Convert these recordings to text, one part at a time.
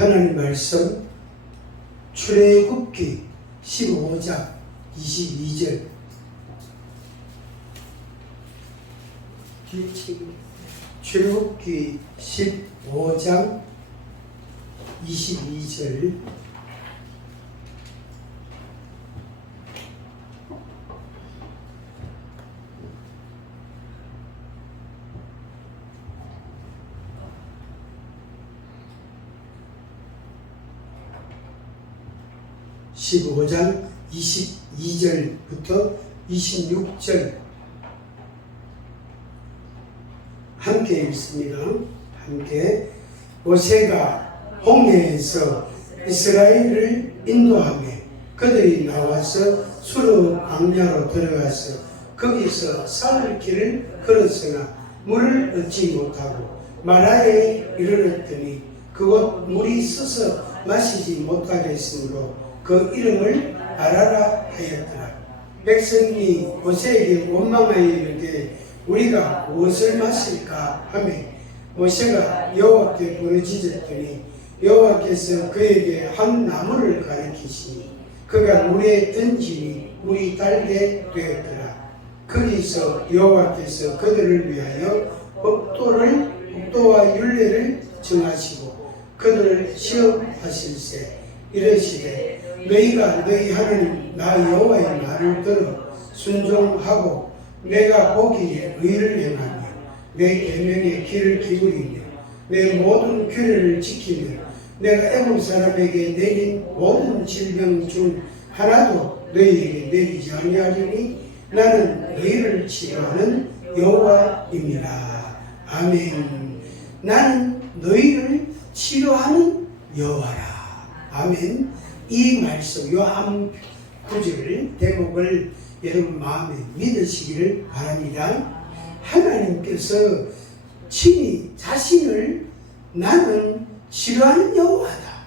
하나님 말씀 출애굽기 15장 22절. 출애굽기 15장 22절. (15장) 22절부터 26절 함께 읽습니다. 함께. 모세가 홍해에서 이스라엘을 인도하며 그들이 나와서 수르 광야로 들어가서 거기서 사흘 길을 걸었으나 물을 얻지 못하고 마라에 이르렀더니 그곳 물이 서서 마시지 못하겠으므로 그 이름을 마라라 하였더라. 백성이 모세에게 원망하여 이르되 우리가 무엇을 마실까 하며 모세가 여호와께 부르짖었더니 여호와께서 그에게 한 나무를 가리키시니 그가 물에 던지니 물이 달게 되었더라. 거기서 여호와께서 그들을 위하여 법도와 율례를 정하시고 그들을 시험하실세 이르시되 너희가 너희 하나님 나 여호와의 말을 들어 순종하고 내가 보기에 의를 행하며 내 계명의 귀를 기울이며 내 모든 규례를 지키며 내가 애국 사람에게 내린 모든 질병 중 하나도 너희에게 내리지 아니하리니 나는 너희를 치료하는 여호와입니다. 아멘. 나는 너희를 치료하는 여호와라. 아멘. 이 말씀, 요 한 구절 대목을 여러분 마음에 믿으시기를 바랍니다. 하나님께서 친히 자신을 나는 치료하는 여호와다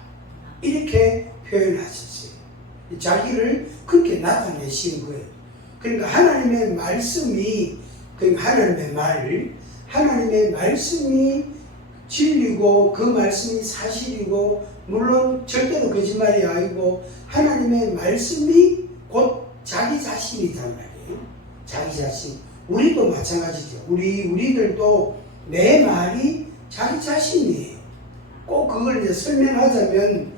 이렇게 표현하셨어요. 자기를 그렇게 나타내신 거예요. 그러니까 하나님의 말씀이, 그러니까 하나님의 말씀이 진리고 그 말씀이 사실이고 물론 절대로 거짓말이 아니고 하나님의 말씀이 곧 자기 자신이란 말이에요. 자기 자신. 우리도 마찬가지죠. 우리들도 내 말이 자기 자신이에요. 꼭 그걸 이제 설명하자면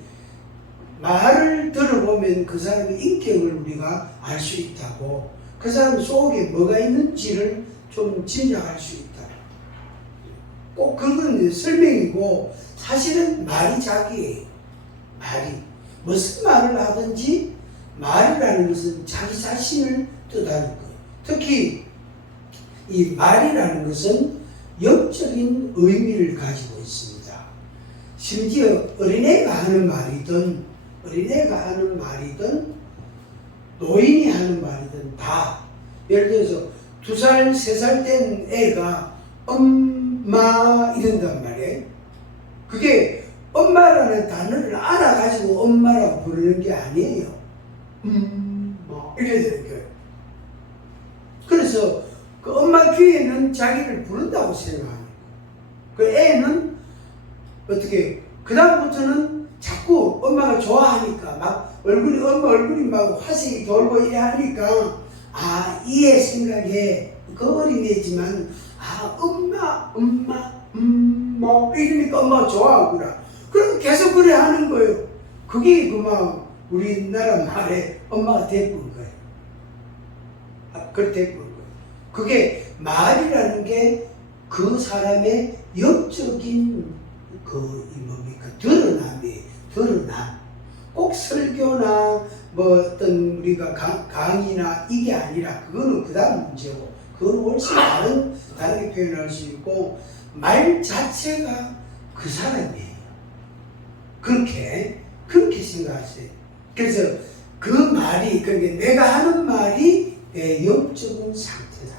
말을 들어보면 그 사람의 인격을 우리가 알 수 있다고, 그 사람 속에 뭐가 있는지를 좀 짐작할 수 있다. 꼭 그건 이제 설명이고 사실은 말이 자기예요. 말이. 무슨 말을 하든지 말이라는 것은 자기 자신을 뜻하는 거예요. 특히 이 말이라는 것은 영적인 의미를 가지고 있습니다. 심지어 어린애가 하는 말이든 노인이 하는 말이든 다, 예를 들어서 2살, 3살 된 애가 엄마 이런단 말이에요. 그게 엄마라는 단어를 알아가지고 엄마라고 부르는 게 아니에요. 이래야 되는 거예요. 그래서 그 엄마 귀에는 자기를 부른다고 생각하는 거예요. 그 애는 어떻게, 그다음부터는 자꾸 엄마가 좋아하니까 막 엄마 얼굴이 막 화색이 돌고 이래 하니까 이 애 생각에 그 어린애지만 엄마 이러니까 엄마가 좋아하구나. 그래서 계속 그래 하는 거예요. 그게 그만 우리나라 말에 엄마가 대꾸인 거예요. 그걸 대꾸인 거예요. 그게 말이라는 게 그 사람의 영적인 드러남. 꼭 설교나 뭐 어떤 우리가 강의나 이게 아니라 그거는 그 다음 문제고, 그건 훨씬 다르게 표현할 수 있고, 말 자체가 그 사람이에요. 그렇게 생각하세요. 그래서 그 말이, 그러니까 내가 하는 말이 내 영적인 상태다.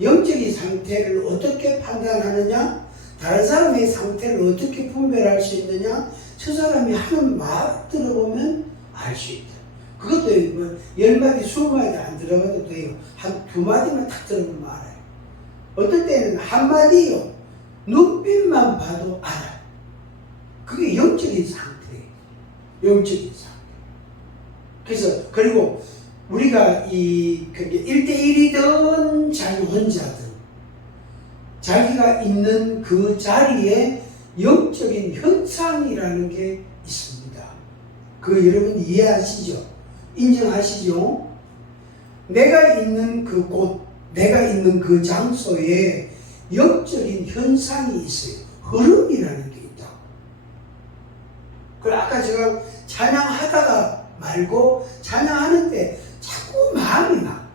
영적인 상태를 어떻게 판단하느냐? 다른 사람의 상태를 어떻게 분별할 수 있느냐? 저 사람이 하는 말 들어보면 알 수 있다. 그것도 뭐 10마디, 20마디 안 들어가도 돼요. 한 2마디만 딱 들어보면 알아요. 어떨 때는 한마디요. 눈빛만 봐도 알아요. 그게 영적인 영적인 상태. 영적인 상태. 그래서, 그리고 우리가 이 1대1이든 자기 혼자든 자기가 있는 그 자리에 영적인 현상이라는 게 있습니다. 그 여러분 이해하시죠? 인정하시죠? 내가 있는 그 곳, 내가 있는 그 장소에 영적인 현상이 있어요. 흐름이라는 게 있다. 그리고 아까 제가 찬양하다가 말고 찬양하는데 자꾸 마음이 막,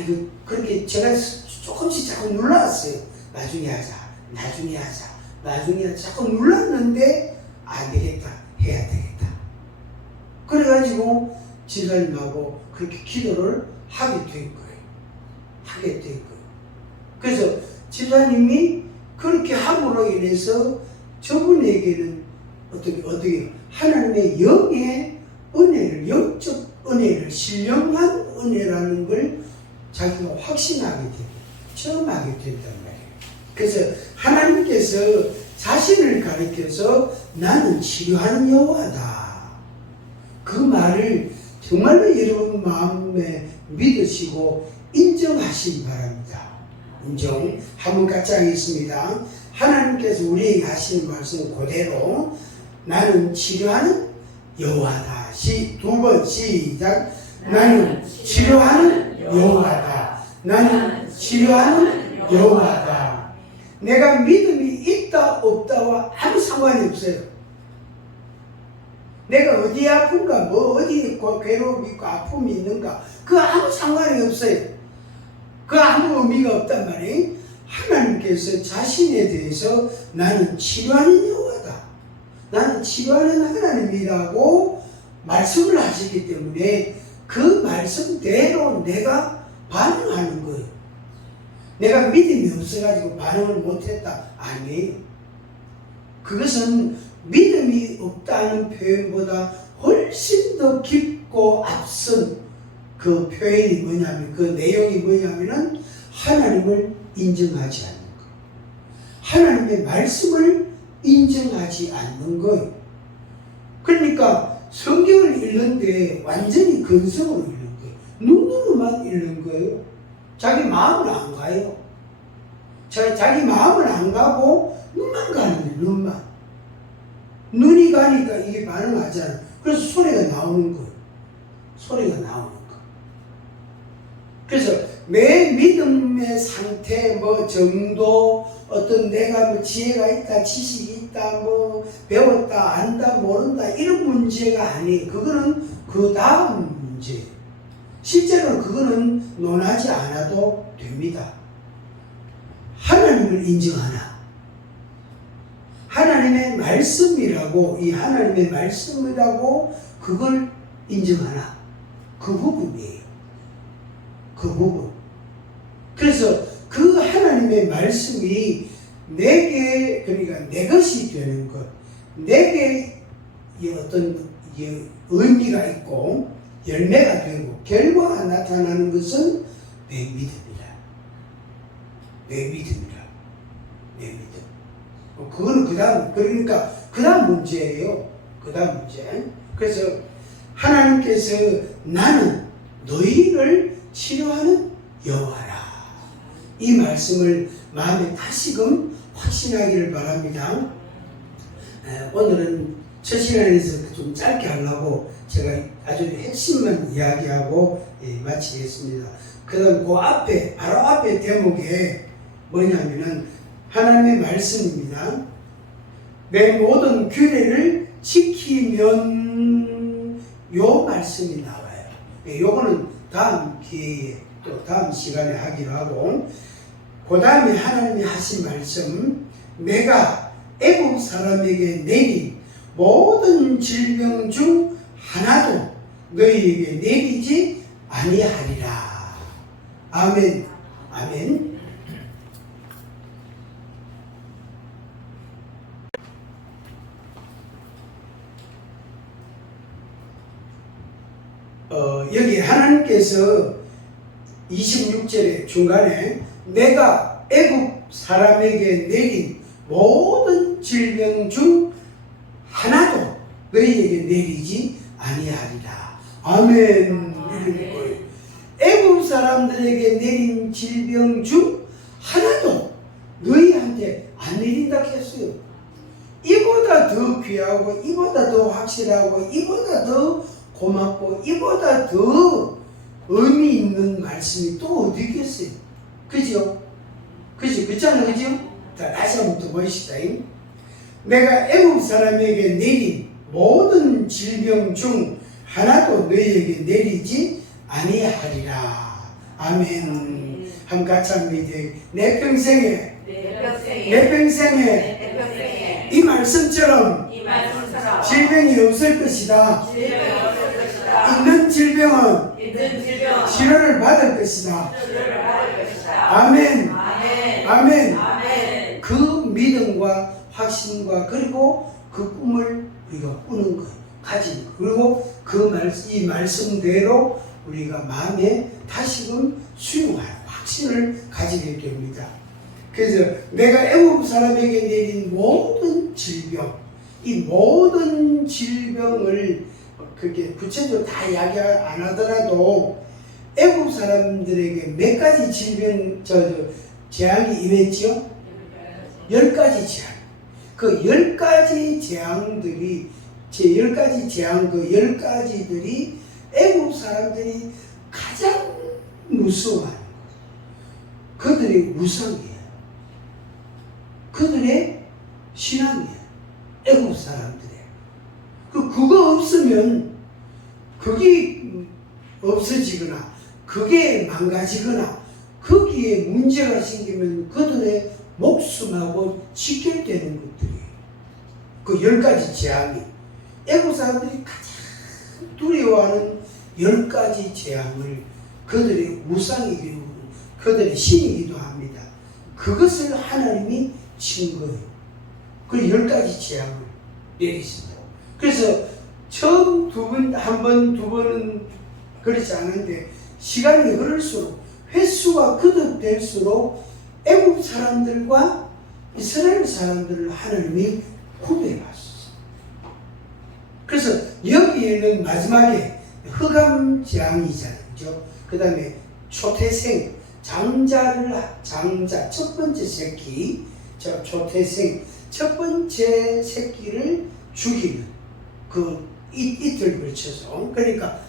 이거 그렇게 제가 조금씩 자꾸 눌렀어요. 나중에 하자, 나중에 하자, 나중에 하자. 자꾸 눌렀는데 안 되겠다, 해야 되겠다. 그래가지고 집사님하고 그렇게 기도를 하게 된 거예요. 하게 된 거예요. 그래서 집사님이 그렇게 함으로 인해서 저분에게는 어떻게 하나님의 영의 은혜를, 영적 은혜를, 신령한 은혜라는 걸 자기가 확신하게 되고 처음 하게 된단 말이에요. 그래서 하나님께서 자신을 가리켜서 나는 치료하는 여호와다. 그 말을 정말로 여러분 마음에 믿으시고 인정하시기 바랍니다. 인정. 한번 같이 하겠습니다. 하나님께서 우리에게 하시는 말씀 그대로 나는 치료하는 여호와다. 두 번 시작. 나는 치료하는 여호와다. 나는 치료하는 여호와다. 내가 믿음이 있다 없다와 아무 상관이 없어요. 내가 어디에 아픈가, 뭐 어디에 괴로움이 있고 아픔이 있는가, 그 아무 상관이 없어요. 그 아무 의미가 없단 말이에요. 하나님께서 자신에 대해서 나는 치료하는 여호와다. 나는 치료하는 하나님이라고 말씀을 하시기 때문에 그 말씀대로 내가 반응하는 거예요. 내가 믿음이 없어가지고 반응을 못했다. 아니에요. 그것은 믿음이 없다는 표현보다 훨씬 더 깊고 앞선 그 표현이 뭐냐면, 그 내용이 뭐냐면은 하나님을 인정하지 않는 것. 하나님의 말씀을 인정하지 않는 거예요. 그러니까 성경을 읽는데 완전히 근성으로 읽는 거예요. 눈으로만 읽는 거예요. 자기 마음을 안 가요. 자기 마음을 안 가고 눈만 가는 거예요. 눈만. 눈이 가니까 이게 반응하잖아. 그래서 소리가 나오는 거예요. 소리가 나오는 거. 그래서 내 믿음의 상태, 뭐 정도, 어떤 내가 뭐 지혜가 있다, 지식이 있다, 뭐 배웠다, 안다, 모른다 이런 문제가 아니에요. 그거는 그 다음 문제예요. 실제로는 그거는 논하지 않아도 됩니다. 하나님을 인정하나? 하나님의 말씀이라고, 이 하나님의 말씀이라고 그걸 인정하나? 그 부분이에요. 그 부분. 그래서 그 하나님의 말씀이 내게, 그러니까 내 것이 되는 것, 내게 어떤 의미가 있고 열매가 되고 결과가 나타나는 것은 내 믿음이다. 내 믿음이다. 내 믿음. 그거는 그 다음, 그러니까 그 다음 문제예요. 그 다음 문제. 그래서 하나님께서 나는 너희를 치료하는 여호와라. 이 말씀을 마음에 다시금 확신하기를 바랍니다. 오늘은 첫 시간에서 좀 짧게 하려고 제가 아주 핵심만 이야기하고 마치겠습니다. 그 다음 그 앞에, 바로 앞에 대목에 뭐냐면은 하나님의 말씀입니다. 내 모든 규례를 지키면 요 말씀이 나와요. 요거는 다음 기회에 또 다음 시간에 하기로 하고, 그 다음에 하나님이 하신 말씀, 내가 애국 사람에게 내린 모든 질병 중 하나도 너희에게 내리지 아니하리라. 아멘. 아멘. 여기 하나님께서 26절의 중간에 내가 애국 사람에게 내린 모든 질병 중 하나도 너희에게 내리지 아니하리라. 아멘. 이런 거예요. 애국 사람들에게 내린 질병 중 하나도 너희한테 안 내린다 했어요. 이보다 더 귀하고 이보다 더 확실하고 이보다 더 고맙고 이보다 더 의미 있는 말씀이 또 어디 있겠어요? 그죠? 그죠? 그렇잖아요. 그죠? 자, 다시 한번 또 보시다. 내가 애국 사람에게 내린 모든 질병 중 하나도 너희에게 내리지 아니하리라. 아멘. 한번 같이 한번 내 평생에 이 말씀처럼 질병이 없을 것이다. 있는 질병은 치료를 받을 것이다. 아멘. 아멘. 그 믿음과 확신과 그리고 그 꿈을 우리가 꾸는 것, 가진 것, 그리고 이 말씀대로 우리가 마음에 다시금 수용할 확신을 가지게 됩니다. 그래서 내가 애국 사람에게 내린 모든 질병, 이 모든 질병을 그렇게 구체적으로 다 이야기 안 하더라도 애국 사람들에게 몇 가지 질병, 재앙이 임했죠? 10가지 재앙. 그 10가지 재앙들이, 제 10가지 재앙, 그 10가지들이 애국 사람들이 가장 무서워하는 거예요. 그들의 우상이에요. 그들의 신앙이에요. 애국 사람들이에요. 그거 없으면 그게 없어지거나 그게 망가지거나 거기에 문제가 생기면 그들의 목숨하고 직결되는 것들이에요. 그 10가지 재앙이 애국 사람들이 가장 두려워하는 10가지 재앙을 그들의 우상이기도 그들의 신이기도 합니다. 그것을 하나님이 친 거예요. 그 10가지 재앙을 내리신다. 그래서 처음 한 번, 두 번은 그렇지 않은데 시간이 흐를수록 횟수가 거듭될수록 애국 사람들과 이스라엘 사람들을 하나님이 구별하셨어요. 그래서 여기에는 마지막에 흑암 재앙이잖아요. 그 다음에 초태생, 장자, 첫 번째 새끼, 초태생, 첫 번째 새끼를 죽이는 그 이틀 걸쳐서, 그러니까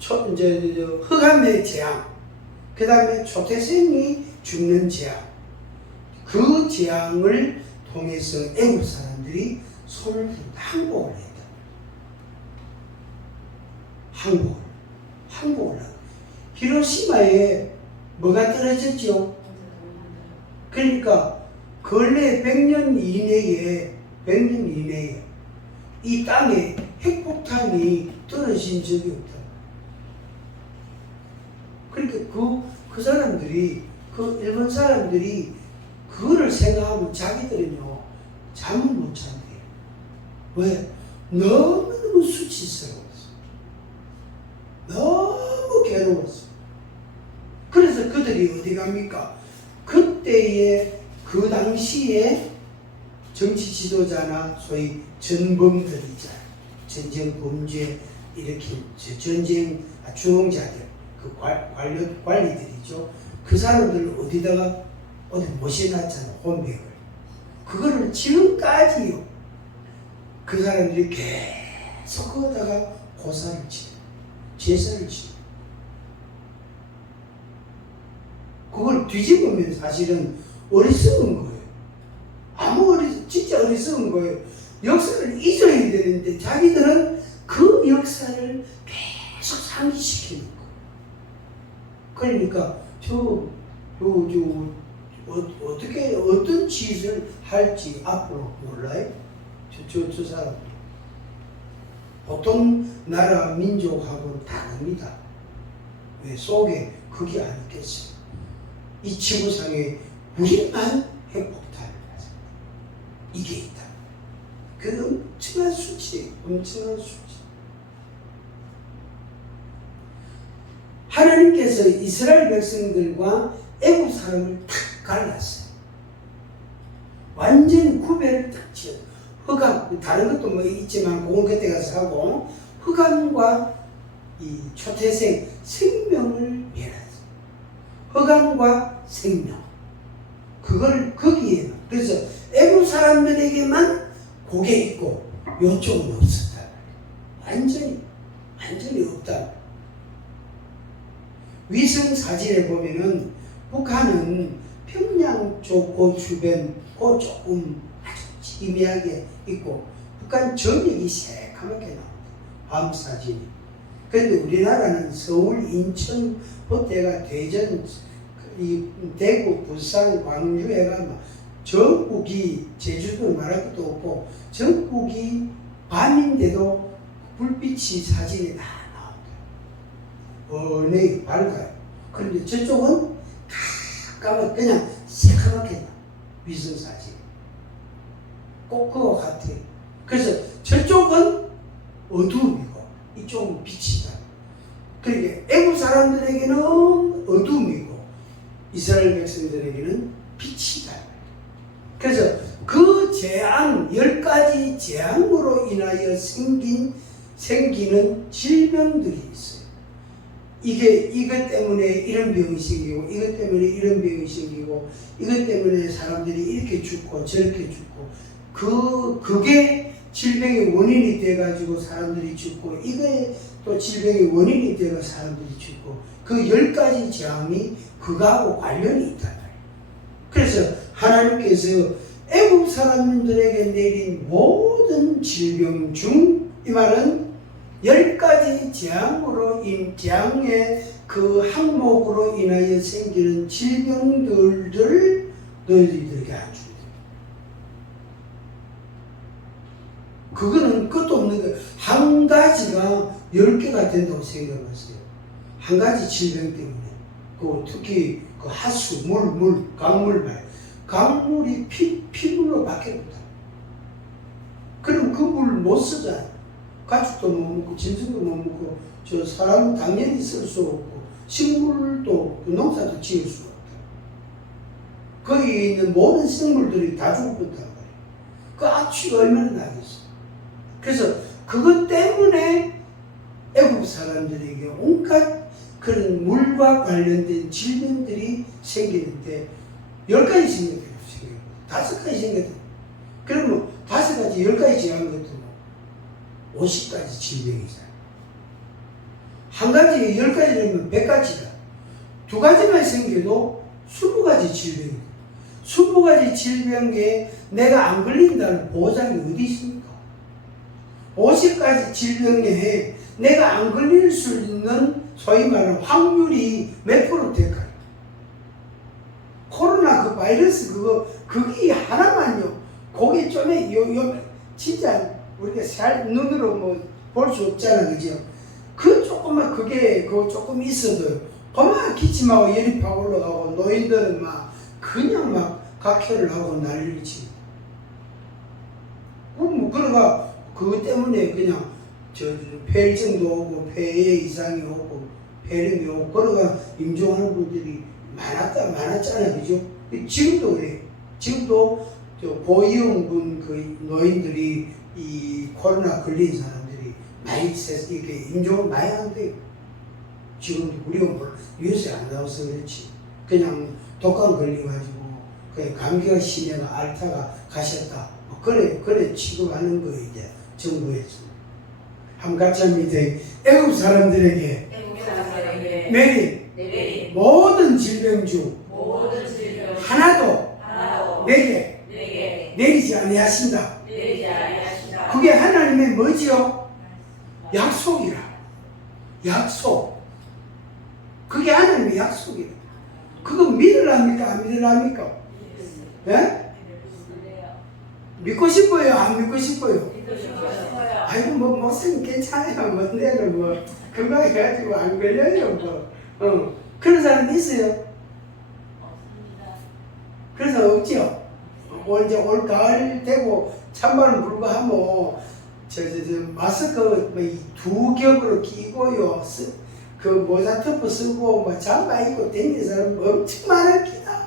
흑암의 재앙, 그 다음에 초태생이 죽는 재앙, 그 재앙을 통해서 애국 사람들이 손을 들고 항복을 했다. 항복을 하고 히로시마에 뭐가 떨어졌죠? 그러니까 근래 100년 이내에 이 땅에 핵폭탄이 떨어진 적이 없다. 그러니까 그 사람들이, 그 일본 사람들이 그거를 생각하면 자기들은요 잠을 못 잔대요. 왜? 너무너무 수치스러웠어. 너무 괴로웠어. 그래서 그들이 어디 갑니까? 그때의 그 당시에 정치 지도자나 소위 전범들 있잖아요. 전쟁 범죄 일으킨 전쟁 주동자들, 그 관리들이죠. 그 사람들을 어디다가 어디 모셔놨잖아, 혼백을. 그거를 지금까지요. 그 사람들이 계속 거기다가 고사를 치고 제사를 치고 그걸 뒤집으면 사실은 어리석은 거예요. 진짜 어리석은 거예요. 역사를 잊어야 되는데 자기들은 그 역사를 계속 상기시키는 거예요. 그러니까 어떻게 어떤 짓을 할지 앞으로 몰라요. 저 사람 보통 나라 민족하고는 다릅니다. 왜 속에 그게 안 있겠어요. 이 지구상에 우리만 핵폭탄을 가졌다. 이게 있다. 그 엄청난 수치, 엄청난 수치. 하나님께서 이스라엘 백성들과 애국 사람을 탁 갈랐어요. 완전 구별을 딱 지어. 흑암, 다른 것도 뭐 있지만 그건 그때 가서 하고, 흑암과 이 초태생 생명을 멸하지. 흑암과 생명. 그걸 거기에. 그래서 애국 사람들에게만 그게 있고 요쪽은 없었다. 완전히 없다. 위성 사진에 보면은 북한은 평양 쪽 그 주변 그 조금 아주 희미하게 있고 북한 전역이 새카맣게 나옵니다. 밤 사진이. 그런데 우리나라는 서울, 인천, 그때가 대전, 이 대구, 부산, 광주 해가 전국이 제주도 말할 것도 없고 전국이 밤인데도 불빛이 사진이 다 나옵니다. 네, 밝아요. 그런데 저쪽은 까만 그냥 새카맣게 나. 위성 사진. 꼭 그거 같아요. 그래서 저쪽은 어두움이고 이쪽은 빛이다. 그러니까 애국 사람들에게는 어둠이고 이스라엘 백성들에게는 빛이다. 그래서 그 재앙, 10가지 재앙으로 인하여 생기는 질병들이 있어요. 이것 때문에 이런 병이 생기고, 이것 때문에 이런 병이 생기고, 이것 때문에 사람들이 이렇게 죽고 저렇게 죽고, 그게 질병의 원인이 돼가지고 사람들이 죽고, 이게 또 질병의 원인이 되어 사람들이 죽고, 그 10가지 재앙이 그거하고 관련이 있단 말이에요. 그래서 하나님께서 애국 사람들에게 내린 모든 질병 중, 이 말은 10가지 재앙의 그 항목으로 인하여 생기는 질병들을 너희들에게 안 주게 됩니다. 그거는 끝도 없는 거예요. 한 가지가 10개가 된다고 생각하세요. 한 가지 질병 때문에. 특히 그 하수, 강물 말. 강물이 피물로 바뀌었다. 그럼 그 물 못 쓰잖아요. 가축도 못 먹고, 짐승도 못 먹고, 저 사람은 당연히 쓸 수 없고, 식물도, 농사도 지을 수 없다. 거기 있는 모든 생물들이 다 죽었단 말이에요. 그 악취가 얼마나 나겠어. 그래서 그것 때문에 애국 사람들에게 온갖 그런 물과 관련된 질병들이 생기는데 10가지 생겼어요. 5가지 생겼어요. 그러면 5가지, 10가지 지한 것도 50가지 질병이잖아요. 한 가지, 10가지라면 100가지다. 2가지만 생겨도 20가지 질병이다. 20가지 질병에 내가 안 걸린다는 보장이 어디 있습니까? 50가지 질병에 내가 안 걸릴 수 있는 소위 말하는 확률이 몇 프로 될까요? 코로나 그 바이러스 그게 하나만요. 그게 좀 진짜 우리가 잘 눈으로 볼 수 없잖아, 그죠? 그 조금만 그거 조금 있어도요. 그만 기침하고 열이 팍 올라가고 노인들은 그냥 각혈을 하고 난리지. 그러가 그것 때문에 그냥 폐혈증도 오고 폐에 이상이 오고 폐렴이 오고 그러가 임종하는 분들이 많았잖아요, 그죠? 지금도 그래. 지금도 고위험군 그 노인들이 이 코로나 걸린 사람들이 많이 이렇게 임종을 많이 한대요. 지금도 우리가 뉴스에 안 나와서 그렇지. 그냥 독감 걸려가지고 그냥 감기가 심해가 앓다가 가셨다. 그래 취급하는 거 이제 정부에서. 한 같이 합니다. 애국 사람들에게 내린 모든 질병 중 하나도 내게 내리지 아니하신다. 그게 하나님의 뭐지요? 약속이라. 약속. 그게 하나님의 약속이라. 그거 믿으랍니까? 안 믿으랍니까? 예? 믿고 싶어요? 안 믿고 싶어요? 아이고 목사님 괜찮아요. 내는 건강해가지고 안 걸려요. 그런 사람 있어요? 그래서 없지요. 이제 올 가을 되고 찬바람 불고 하면 마스크 2겹으로 끼고요. 그 모자 터프 쓰고 잠바 입고 다니는 사람 엄청 많습니다.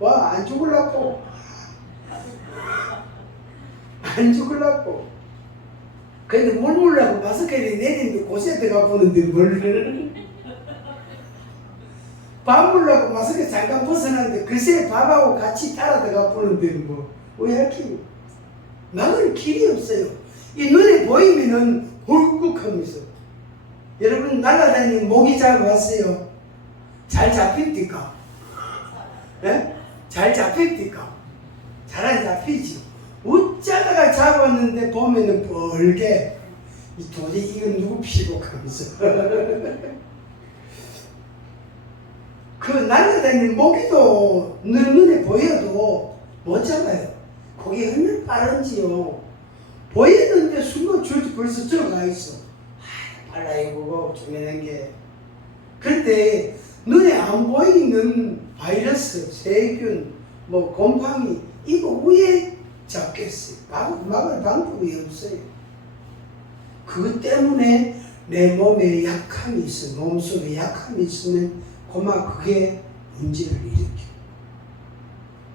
안 죽으려고. 안 죽으려고. 근데 물 물라고 마스크를 내리는데 곳에 들어가 보는데 뭘. 밥 물라고 마스크 잠깐 벗어났는데 글쎄 밥하고 같이 따라 들어가 보는데 뭐. 왜 할게? 막을 길이 없어요. 이 눈에 보이면은 홀쭉하면서. 여러분 날아다니는 모기 잡아봤어요? 잘 잡힙니까? 예? 잘 잡힙니까? 잘 안 잡히지. 어쩌다가 잡았는데 보면은 벌게 도저히 이건 누구 피고 하면서 그 날아다니는 모기도 눈에 보여도 못 잡아요. 그게 얼마나 빠른지요. 보이는데 순간 줄지 벌써 들어가 있어. 빨라요 그거 조그만한 게. 그런데 눈에 안 보이는 바이러스, 세균, 뭐 곰팡이 이거 왜 잡겠어요? 막을 방법이 없어요. 그것 때문에 내 몸에 약함이 있어. 몸속에 약함이 있으면 고마 그게 문제를 일으켜.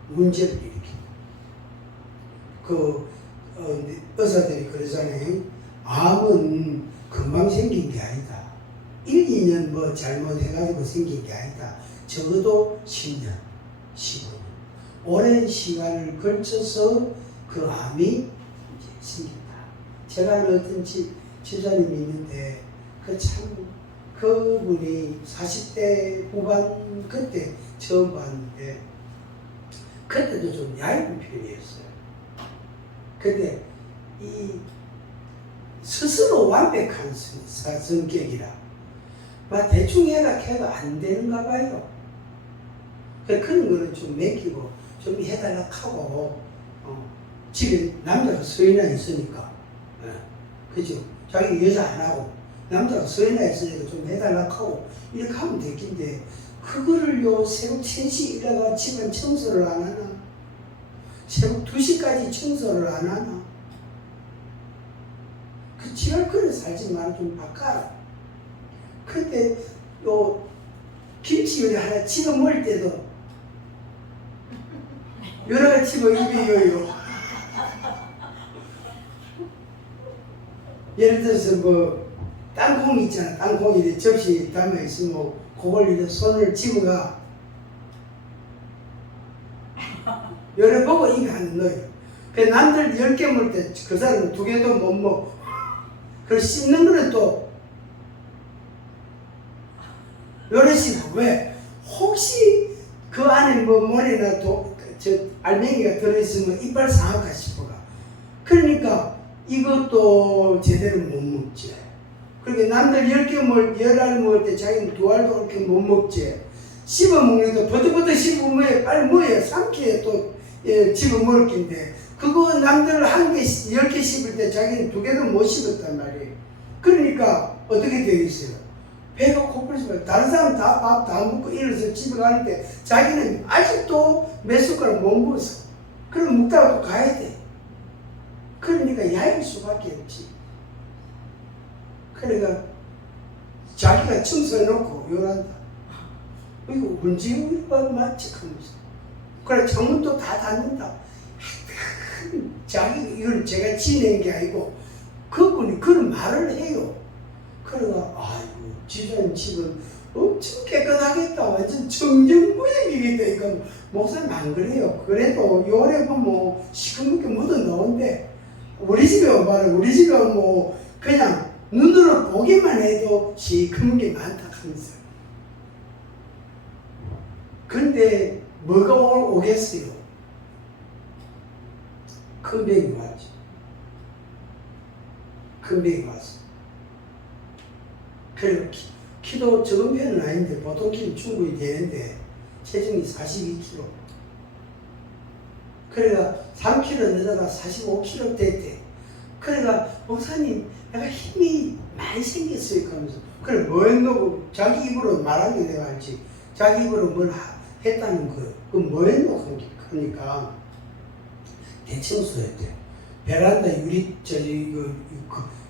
문제를 일으켜. 의사들이 그러잖아요. 암은 금방 생긴 게 아니다. 1, 2년 뭐 잘못해가지고 생긴 게 아니다. 적어도 10년, 15년. 오랜 시간을 걸쳐서 그 암이 이제 생긴다. 제가 아는 어떤 집사님이 있는데 그분이 40대 후반 그때 처음 봤는데 그때도 좀 얇은 편이었어요. 근데 이 스스로 완벽한 성격이라 막 대충 해도 안 되는가 봐요. 그런 거는 좀 맡기고 좀 해달라 하고 집에 남자가 서인아 있으니까 그죠? 자기 여자 안 하고 남자가 서인아 있으니까 좀 해달라 하고 이렇게 하면 되긴데 그거를요 새벽 3시 일어나가 집안 청소를 안 하나? 새벽 2시까지 청소를 안 하나? 그 지랄 그래 살지 말아 좀 바꿔라. 근데 요 김치 요리 하나 집어 먹을 때도 여러 가지 집어 입이요. 예를 들어서 뭐 땅콩 있잖아. 땅콩이 접시에 담아 있으면 그걸 이렇게 손을 집어가 여러 보고 입에 하는 거예요. 그 남들 10개 먹을 때 그 사람은 2개도 못 먹어. 그걸 씹는 거는 또 요래시나. 왜? 혹시 그 안에 뭐 머리나 알맹이가 들어있으면 이빨 상할까 싶어가. 그러니까 이것도 제대로 못 먹지. 그러니까 남들 10개 열알 먹을 때 자기는 2알도 그렇게 못 먹지. 씹어 먹는 거 버터버터 씹으면 빨리 뭐예요? 삼키에 또 집어 먹을 텐데 그거 남들 10개 씹을 때 자기는 2개도 못 씹었단 말이에요. 그러니까 어떻게 되겠어요? 배가 고플수가 다른 사람 다 밥 다 먹고 일어서 집에 가는데 자기는 아직도 몇 숟가락 못 먹었어. 그럼 먹다가 또 가야 돼. 그러니까 야일 수밖에 없지. 그러니까 자기가 청소해놓고 요란다. 이거 언제 우리 밥 맞지? 하면서. 그래 창문도 다 닫는다. 자기 이걸 제가 지낸 게 아니고 그분이 그런 말을 해요. 그러니까 아이고 집사님 집은 엄청 깨끗하겠다. 완전 청정구역이겠다. 이건 목사님 안 그래요. 그래도 요래 뭐 시커멓게 묻어 넣은데 우리 집에 오면 우리 집에 뭐 그냥 눈으로 보기만 해도 시커멓게 많다 하면서. 근데 뭐가 오겠어요? 큰 병이 왔죠. 큰 병이 왔어. 그래서 키도 적은 편은 아닌데 보통 키는 충분히 되는데 체중이 42kg. 그래가 3kg 내다가 45kg 됐대. 그래가 목사님 내가 힘이 많이 생겼어요 하면서 그래 뭐 했노? 자기 입으로 말한 게 내가 알지. 자기 입으로 뭘 했다는 거. 그럼 뭐 했노? 그러니까 대청소했대. 베란다 유리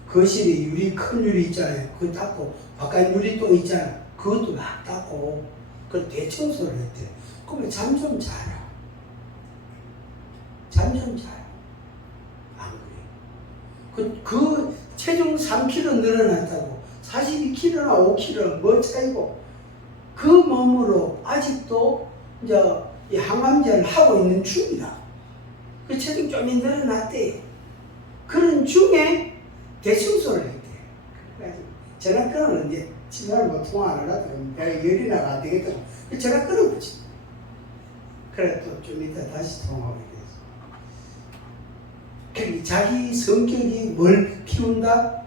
거실에 유리 큰 유리 있잖아요. 그거 닦고 바깥 유리 또 있잖아. 그것도 막 닦고 그걸 대청소를 했대. 그러면 잠 좀 자라. 잠 좀 자라. 안 그래. 그 체중 3kg 늘어났다고 42kg나 5kg 뭐 차이고 그 몸으로 아직도 이제 이 항암제를 하고 있는 중이다. 그 체중 좀 늘어났대요. 그런 중에 대청소를 했대요. 그래가지고 전화 끊었는데 치료를 뭐 통화 안 하려고 내가 열이 나가 안 되겠다고 전화 끊어보지. 그래 또 좀 이따 다시 통화하게 됐어. 자기 성격이 뭘 키운다?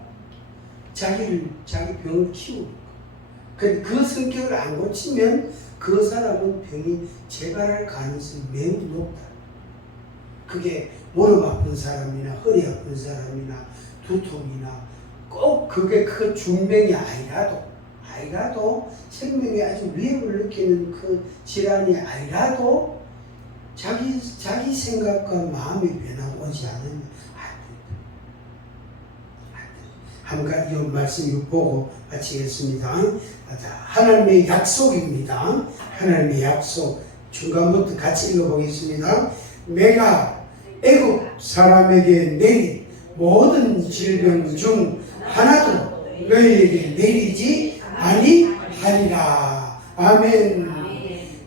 자기 병을 키우는 거. 그 성격을 안 고치면 그 사람은 병이 재발할 가능성이 매우 높다. 그게 무릎 아픈 사람이나 허리 아픈 사람이나 두통이나 꼭 그게 그 중병이 아니라도 생명에 아주 위협을 느끼는 그 질환이 아니라도 자기 생각과 마음의 변화가 오지 않으면 안 된다. 한번 이 말씀 보고 마치겠습니다. 하나님의 약속입니다. 하나님의 약속 중간부터 같이 읽어보겠습니다. 내가 애굽 사람에게 내린 모든 질병 중 하나도 너희에게 내리지 아니하리라. 아멘.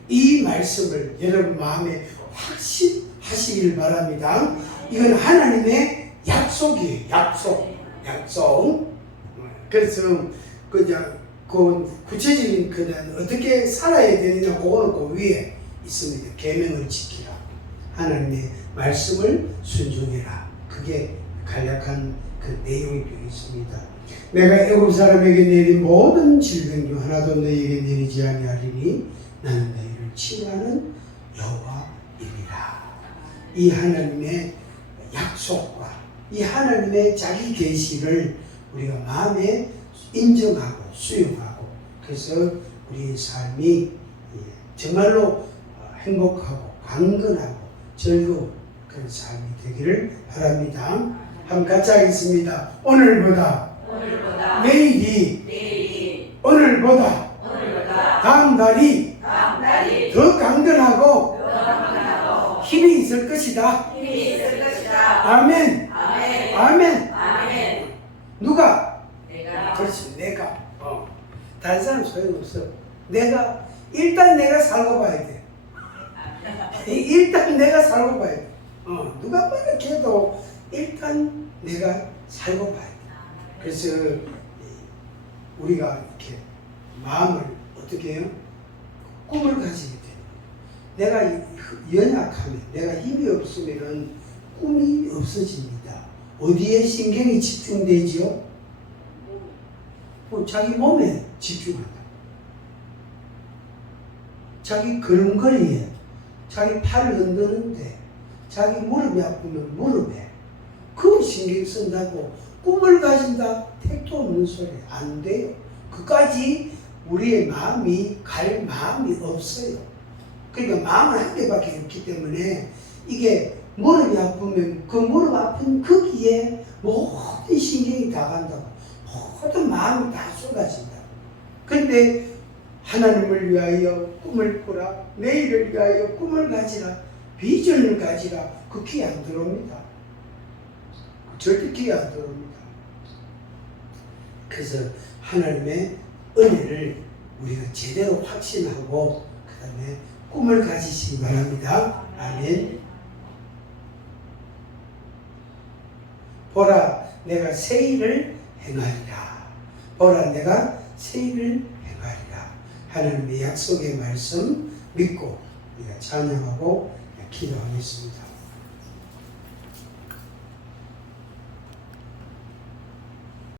이 말씀을 여러분 마음에 확신하시길 바랍니다. 이건 하나님의 약속이에요. 약속. 그래서 그 구체적인 그는 어떻게 살아야 되느냐 그거는 그 위에 있습니다. 계명을 지키라. 하나님의 말씀을 순종해라. 그게 간략한 그 내용이 되어 있습니다. 내가 애굽 사람에게 내린 모든 질병 중 하나도 너희에게 내리지 아니하리니 나는 너희를 치유하는 여호와이니라. 이 하나님의 약속과 이 하나님의 자기 계시를 우리가 마음에 인정하고 수용하고 그래서 우리의 삶이 정말로 행복하고 강건하고 즐거운 그런 삶이 되기를 바랍니다. 한번 같이 하겠습니다. 오늘보다 내일이 오늘보다 다음 달이 더 강건하고 힘이 있을 것이다. 아멘. 누가? 그렇지, 내가. 다른 사람 소용없어. 일단 내가 살고 봐야 돼. 일단 내가 살고 봐야 돼. 누가 뭐라 해도 일단 내가 살고 봐야 돼. 그래서 우리가 이렇게 마음을 어떻게 해요? 꿈을 가지게 돼. 내가 연약하면, 내가 힘이 없으면 꿈이 없어집니다. 어디에 신경이 집중되지요? 자기 몸에 집중한다. 자기 걸음걸이에, 자기 팔을 흔드는데, 자기 무릎이 아프면 무릎에 그 신경 쓴다고 꿈을 가진다? 택도 없는 소리. 안 돼요. 그까지 우리의 마음이 갈 마음이 없어요. 그러니까 마음은 한 개밖에 없기 때문에 이게 무릎이 아프면 그 무릎 아픈 거기에 모든 신경이 다 간다고. 모든 마음이 다 쏟아진다고. 그런데 하나님을 위하여 꿈을 꾸라. 내일을 위하여 꿈을 가지라. 비전을 가지라. 그 귀에 안 들어옵니다. 절대 귀에 안 들어옵니다. 그래서 하나님의 은혜를 우리가 제대로 확신하고 그 다음에 꿈을 가지시기 바랍니다. 아멘. 보라 내가 새 일을 행하리라. 보라 내가 새 일을 행하리라. 하나님의 약속의 말씀 믿고 우리가 찬양하고 기도하겠습니다.